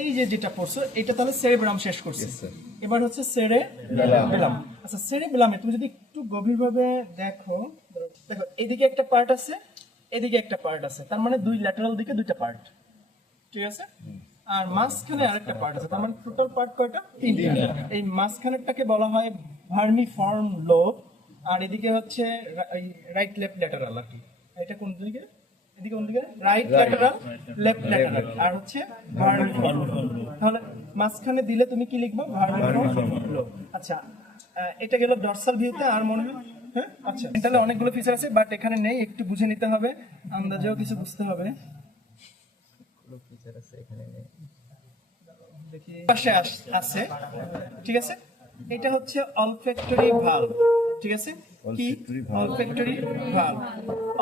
এই যে যেটা পড়ছো এটা তাহলে সেরেব্রাম শেষ করছে। এবার হচ্ছে সেরেবেলাম। আচ্ছা সেরেবেলামে তুমি যদি একটু গভীরভাবে দেখো, দেখো এদিকে একটা পার্ট আছে, এদিকে একটা পার্ট আছে, তার মানে দুই ল্যাটারাল দিকে দুইটা পার্ট, ঠিক আছে? আর মাঝখানে আরেকটা পার্ট আছে, তার মানে টোটাল পার্ট কয়টা? তিনটা। এই মাঝখানেরটাকে বলা হয় ভার্মিফর্ম লোব, আর এদিকে হচ্ছে রাইট লেফট ল্যাটারাল আর কি। এটা কোন দিকে? এদিকে কোন দিকে? রাইট ল্যাটারাল, লেফট ল্যাটারাল, আর হচ্ছে ভার্মিফর্ম। তাহলে মাঝখানে দিলে তুমি কি লিখবা? Vermiform lobe. আচ্ছা এটা গেল ডর্সাল ভিউতে। আর মনে হয় হ্যাঁ আচ্ছা তাহলে অনেকগুলো ফিচার আছে বাট এখানে নেই, একটু বুঝে নিতে হবে, আন্দাজেও কিছু বুঝতে হবে। দেখি পাশে আছে, ঠিক আছে? এটা হচ্ছে অলফ্যাক্টরি ভালভ, ঠিক আছে? কি অলফ্যাক্টরি ভালভ,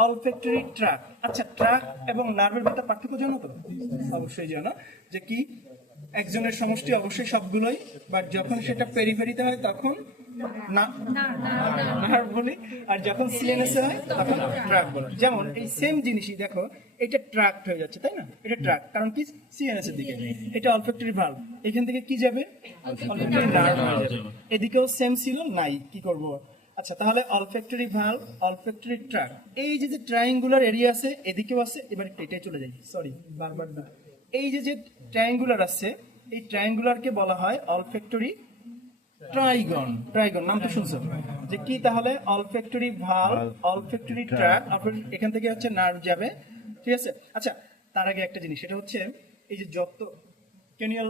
অলফ্যাক্টরি ট্র্যাক। আচ্ছা ট্র্যাক এবং নার্ভের ভিতরে পার্থক্য জানো তো? অবশ্যই জানো যে কি একজনের সমষ্টি অবশ্যই সবগুলোই, বাট যখন সেটা পেরিফেরিতে হয় তখন না নার্ভ বলি, আর যখন সিএনএস এ হয় তখন ট্র্যাক বলে। যেমন এই সেম জিনিসই দেখো, এটা ট্র্যাক্ট হয়ে যাচ্ছে তাই না? এটা ট্র্যাক কারণ কি সিএনএস এর দিকে, এটা অলফ্যাক্টরি ভালভ, এখান থেকে কি যাবে? অলফ্যাক্টরি নার্ভ হয়ে যাবে। এদিকেও সেম ছিল, নাই, কি করব? আচ্ছা তাহলে অলফ্যাক্টরি ভালভ, অলফ্যাক্টরি ট্র্যাক, এই যে যে ট্রায়াঙ্গুলার এরিয়া আছে এদিকেও আছে। এবার এটাই চলে যাই, সরি বারবার না, এই যে যে ট্রায়াঙ্গুলার আছে এই ট্রায়াঙ্গুলারকে বলা হয় অলফ্যাক্টরি ট্রাইগন। ট্রাইগন নাম তো শুনছো যে কি? তাহলে অলফ্যাক্টরি ভালভ, অলফ্যাক্টরি ট্র্যাক, এখান থেকে হচ্ছে নার্ভ যাবে, ঠিক আছে? আচ্ছা তার আগে একটা জিনিস, সেটা হচ্ছে এই যে যত ক্রেনিয়াল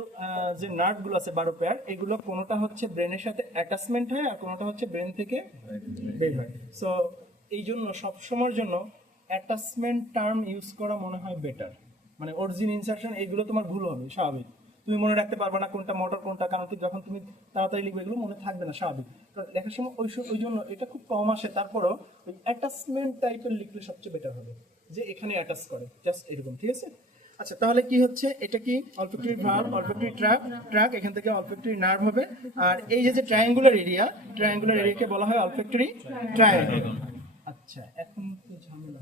যে নার্ভ গুলো আছে 12 পেয়ার, এগুলো কোনোটা হচ্ছে ব্রেনের সাথে অ্যাটাচমেন্ট হয় আর কোনোটা হচ্ছে ব্রেন থেকে বের হয়। সো এই জন্য সবসময়ের জন্য অ্যাটাচমেন্ট টার্ম ইউজ করা মনে হয় বেটার। মানে অরিজিন ইনসারশন এইগুলো তোমার ভুল হবে, স্বাভাবিক। তুমি মনে রাখতে পারবে না কোনটা মোটর কোনটা, কারণ কি যখন তুমি তাড়াতাড়ি লিখবে এগুলো মনে থাকবে না, স্বাভাবিক। তো লেখার সময় ওই জন্য এটা খুব কম আসে, তারপরও ওই অ্যাটাচমেন্ট টাইপের লিখলে সবচেয়ে বেটার হবে, যে এখানে অ্যাটাচ করে, জাস্ট এরকম, ঠিক আছে? আচ্ছা তাহলে কি হচ্ছে, এটা কি অলফ্যাক্টরি ভালভ, অলফ্যাক্টরি ট্র্যাক, এখান থেকে অলফ্যাক্টরি নার্ভ হবে। আর এই যে ট্রায়াঙ্গুলার এরিয়াকে বলা হয় অলফ্যাক্টরি ট্রায়াঙ্গল। আচ্ছা এখন তো ঝামেলা।